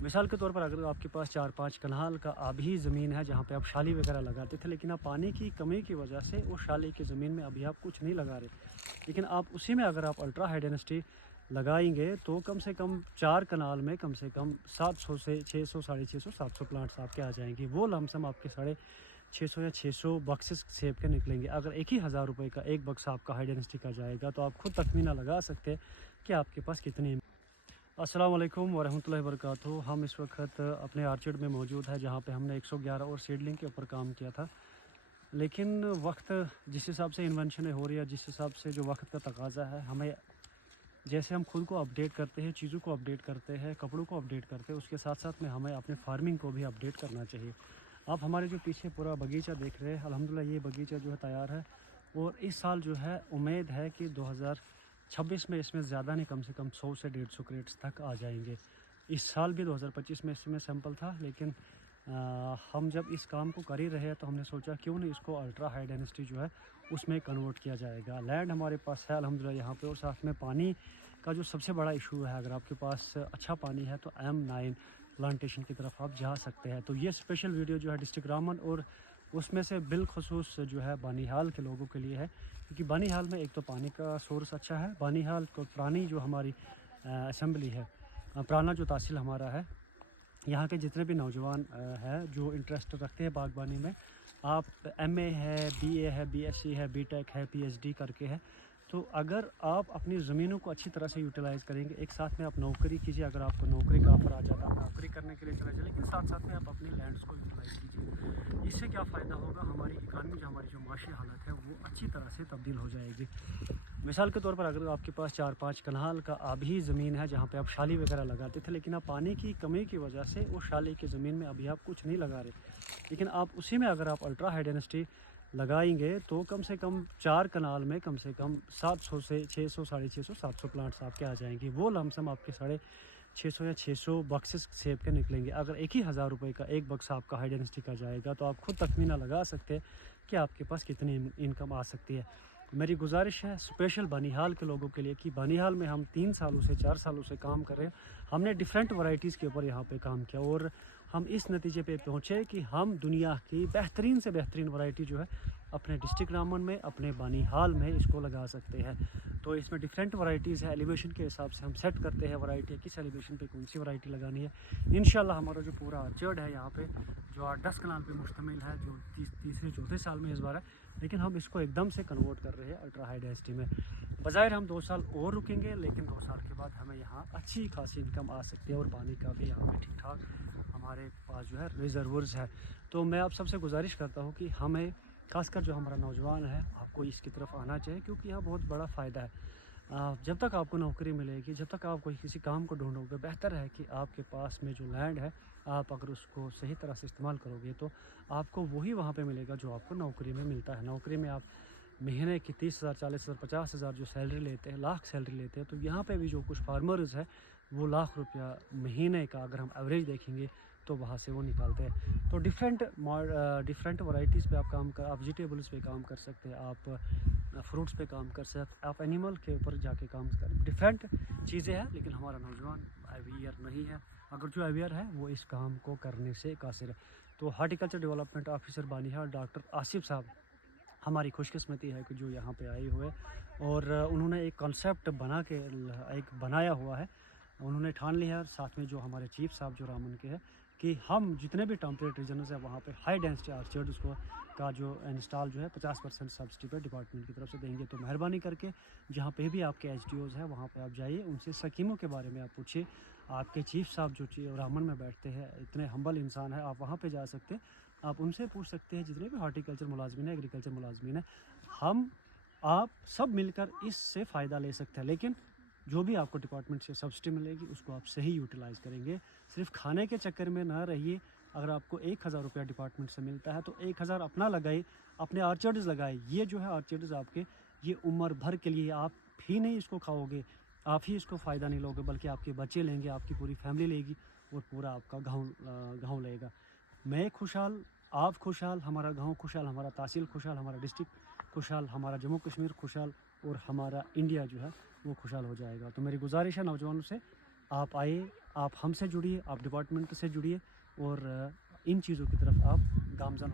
مثال کے طور پر اگر آپ کے پاس 4-5 کنال کا آبی زمین ہے جہاں پہ آپ شالی وغیرہ لگاتے تھے، لیکن آپ پانی کی کمی کی وجہ سے وہ شالی کی زمین میں ابھی آپ کچھ نہیں لگا رہے، لیکن آپ اسی میں اگر آپ الٹرا ہائی ڈینسٹی لگائیں گے تو کم سے کم 4 کنال میں کم سے کم 700 سے 600 650 700 پلانٹس آپ کے آ جائیں گے۔ وہ لم سم آپ کے 650 یا 600 باکسز سیب کے نکلیں گے۔ اگر 1,000 روپے کا ایک باکس آپ کا ہائی ڈینسٹی کا جائے گا تو آپ خود تخمینہ لگا سکتے ہیں کہ آپ کے پاس کتنی۔ السلام علیکم ورحمۃ اللہ وبرکاتہ۔ ہم اس وقت اپنے آرچرڈ میں موجود ہے جہاں پہ ہم نے 111 اور سیڈلنگ کے اوپر کام کیا تھا، لیکن وقت جس حساب سے انونشنیں ہو رہی ہے، جس حساب سے جو وقت کا تقاضا ہے، ہمیں جیسے ہم خود کو اپڈیٹ کرتے ہیں، چیزوں کو اپڈیٹ کرتے ہیں، کپڑوں کو اپڈیٹ کرتے ہیں، اس کے ساتھ ساتھ میں ہمیں اپنے فارمنگ کو بھی اپڈیٹ کرنا چاہیے۔ آپ ہمارے جو پیچھے پورا باغیچہ دیکھ رہے ہیں، الحمدللہ یہ باغیچہ جو ہے تیار ہے، اور اس سال جو ہے امید ہے کہ 2026 میں اس میں زیادہ نہیں، کم سے کم 100 سے 150 کریٹس تک آ جائیں گے۔ اس سال بھی 2025 میں اس میں سیمپل تھا، لیکن ہم جب اس کام کو کر ہی رہے ہیں تو ہم نے سوچا کیوں نہیں اس کو الٹرا ہائی ڈینسٹی جو ہے اس میں کنورٹ کیا جائے گا۔ لینڈ ہمارے پاس ہے الحمدللہ یہاں پہ، اور ساتھ میں پانی کا جو سب سے بڑا ایشو ہے، اگر آپ کے پاس اچھا پانی ہے تو M9 پلانٹیشن کی طرف آپ جا سکتے ہیں۔ تو یہ اسپیشل ویڈیو جو ہے ڈسٹرکٹ رامن اور اس میں سے بالخصوص جو ہے بانیہال کے لوگوں کے لیے ہے، کیونکہ بانیہال میں ایک تو پانی کا سورس اچھا ہے۔ بانیہال کو پرانی جو ہماری اسمبلی ہے، پرانا جو تحصیل ہمارا ہے، یہاں کے جتنے بھی نوجوان ہیں جو انٹرسٹ رکھتے ہیں باغبانی میں، آپ MA ہے، BA ہے، BSc ہے، BTech ہے، PhD کر کے ہے، تو اگر آپ اپنی زمینوں کو اچھی طرح سے یوٹیلائز کریں گے، ایک ساتھ میں آپ نوکری کیجیے، اگر آپ کو نوکری کا آفر آ جاتا ہے نوکری کرنے کے لیے چلے جائیں، لیکن ساتھ ساتھ میں آپ اپنی لینڈس کو یوٹیلائز کیجیے۔ اس سے کیا فائدہ ہوگا؟ ہماری اکانومی جو ہماری جو معاشی حالت ہے وہ اچھی طرح سے تبدیل ہو جائے گی۔ مثال کے طور پر اگر آپ کے پاس 4-5 کنال کا آبی زمین ہے جہاں پہ آپ شالی وغیرہ لگاتے تھے، لیکن آپ پانی کی کمی کی وجہ سے وہ شالی کی زمین میں ابھی آپ کچھ نہیں لگا رہے، لیکن آپ اسی میں اگر آپ الٹرا ہائی ڈینسٹی لگائیں گے تو کم سے کم 4 کنال میں کم سے کم 700 سے 600 650 700 پلانٹس آپ کے آ جائیں گے۔ وہ لم سم آپ کے 650 یا 600 باکسز سیب کے نکلیں گے۔ اگر 1,000 روپے کا ایک باکس آپ کا ہائی ڈینسٹی کا جائے گا تو آپ خود تخمینہ لگا سکتے ہیں کہ آپ کے پاس کتنی انکم آ سکتی ہے۔ میری گزارش ہے اسپیشل بانیہال کے لوگوں کے لیے کہ بانیہال میں ہم 3 سالوں سے 4 سالوں سے کام کر رہے ہیں، ہم نے ڈیفرنٹ ورائٹیز کے اوپر یہاں پہ کام کیا، اور ہم اس نتیجے پہ پہنچے کہ ہم دنیا کی بہترین سے بہترین ورائٹی جو ہے اپنے ڈسٹرکٹ رامن میں، اپنے بانیہال میں اس کو لگا سکتے ہیں۔ تو اس میں ڈیفرنٹ ورائٹیز ہے، ایلیویشن کے حساب سے ہم سیٹ کرتے ہیں ورائٹی، کس ایلیویشن پہ کون سی ورائٹی لگانی ہے۔ انشاءاللہ ہمارا جو پورا آرچرڈ ہے یہاں پہ جو 8-10 کنال پہ مشتمل ہے، جو تیسرے چوتھے سال میں اس بار ہے، لیکن ہم اس کو ایک دم سے کنورٹ کر رہے ہیں الٹرا ہائی ڈینسٹی میں۔ بظاہر ہم 2 سال اور رکیں گے، لیکن 2 سال کے بعد ہمیں یہاں اچھی خاصی انکم آ سکتی ہے، اور پانی کا بھی یہاں پہ ٹھیک ٹھاک ہمارے پاس جو ہے ریزرورز ہے۔ تو میں آپ سب سے گزارش کرتا ہوں کہ ہمیں خاص کر جو ہمارا نوجوان ہے، آپ کو اس کی طرف آنا چاہیے، کیونکہ یہاں بہت بڑا فائدہ ہے۔ جب تک آپ کو نوکری ملے گی، جب تک آپ کو کسی کام کو ڈھونڈو گے، بہتر ہے کہ آپ کے پاس میں جو لینڈ ہے، آپ اگر اس کو صحیح طرح سے استعمال کرو گے تو آپ کو وہی وہاں پہ ملے گا جو آپ کو نوکری میں ملتا ہے۔ نوکری میں آپ مہینے کی 30,000 40,000 50,000 جو سیلری لیتے ہیں، لاکھ سیلری لیتے ہیں، تو یہاں پہ بھی جو کچھ فارمرز ہے وہ لاکھ روپیہ مہینے کا اگر ہم ایوریج دیکھیں گے تو وہاں سے وہ نکالتے ہیں۔ تو ڈفرینٹ ورائٹیز پہ آپ کام آپ ویجیٹیبلس پہ کام کر سکتے ہیں، آپ فروٹس پہ کام کر سکتے، آپ اینیمل کے اوپر جا کے کام کر، ڈفرینٹ چیزیں ہیں، لیکن ہمارا نوجوان اویئر نہیں ہے۔ اگر جو اویئر ہے وہ اس کام کو کرنے سے قاصر ہے۔ تو horticulture development officer Banihal doctor Asif صاحب ہماری خوش قسمتی ہے کہ جو یہاں پہ آئے ہوئے، اور انہوں نے ایک کنسیپٹ بنایا ہوا ہے، انہوں نے ٹھان لیا ہے، ساتھ میں جو ہمارے چیف صاحب جو رامن کے ہیں، کہ ہم جتنے بھی ٹیمپریٹ ریجنز ہیں وہاں پہ ہائی ڈینسٹی آرچرڈز کا جو انسٹال جو ہے 50% سبسڈی پہ ڈپارٹمنٹ کی طرف سے دیں گے۔ تو مہربانی کر کے جہاں پہ بھی آپ کے SDOs ہیں وہاں پہ آپ جائیے، ان سے اسکیموں کے بارے میں آپ پوچھیے۔ آپ کے چیف صاحب جو رامن میں بیٹھتے ہیں، اتنے ہمبل انسان ہیں، آپ وہاں پہ جا سکتے ہیں، آپ ان سے پوچھ سکتے ہیں، جتنے بھی ہارٹیکلچر ملازمین ہیں، ایگریکلچر ملازمین ہیں، ہم آپ سب مل کر اس سے فائدہ لے سکتے ہیں، لیکن جو بھی آپ کو ڈپارٹمنٹ سے سبسڈی ملے گی اس کو آپ صحیح یوٹیلائز کریں گے، صرف کھانے کے چکر میں نہ رہیے۔ اگر آپ کو 1,000 روپیہ ڈپارٹمنٹ سے ملتا ہے تو 1,000 اپنا لگائے، اپنے آرچرڈز لگائے، یہ جو ہے آرچرڈز آپ کے یہ عمر بھر کے لیے، آپ ہی نہیں اس کو کھاؤ گے، آپ ہی اس کو فائدہ نہیں لو گے، بلکہ آپ کے بچے لیں گے، آپ کی پوری فیملی لے گی، اور پورا آپ کا گاؤں لے گا۔ میں خوشحال، آپ خوشحال، ہمارا گاؤں خوشحال، ہمارا تحصیل خوشحال، ہمارا ڈسٹرکٹ خوشحال، ہمارا جموں کشمیر خوشحال، اور ہمارا انڈیا جو ہے وہ خوشحال ہو جائے گا۔ تو میری گزارش ہے نوجوانوں سے آپ آئے, آپ ہم سے جڑیے, آپ ڈپارٹمنٹ سے جڑیے اور ان چیزوں کی طرف آپ گامزن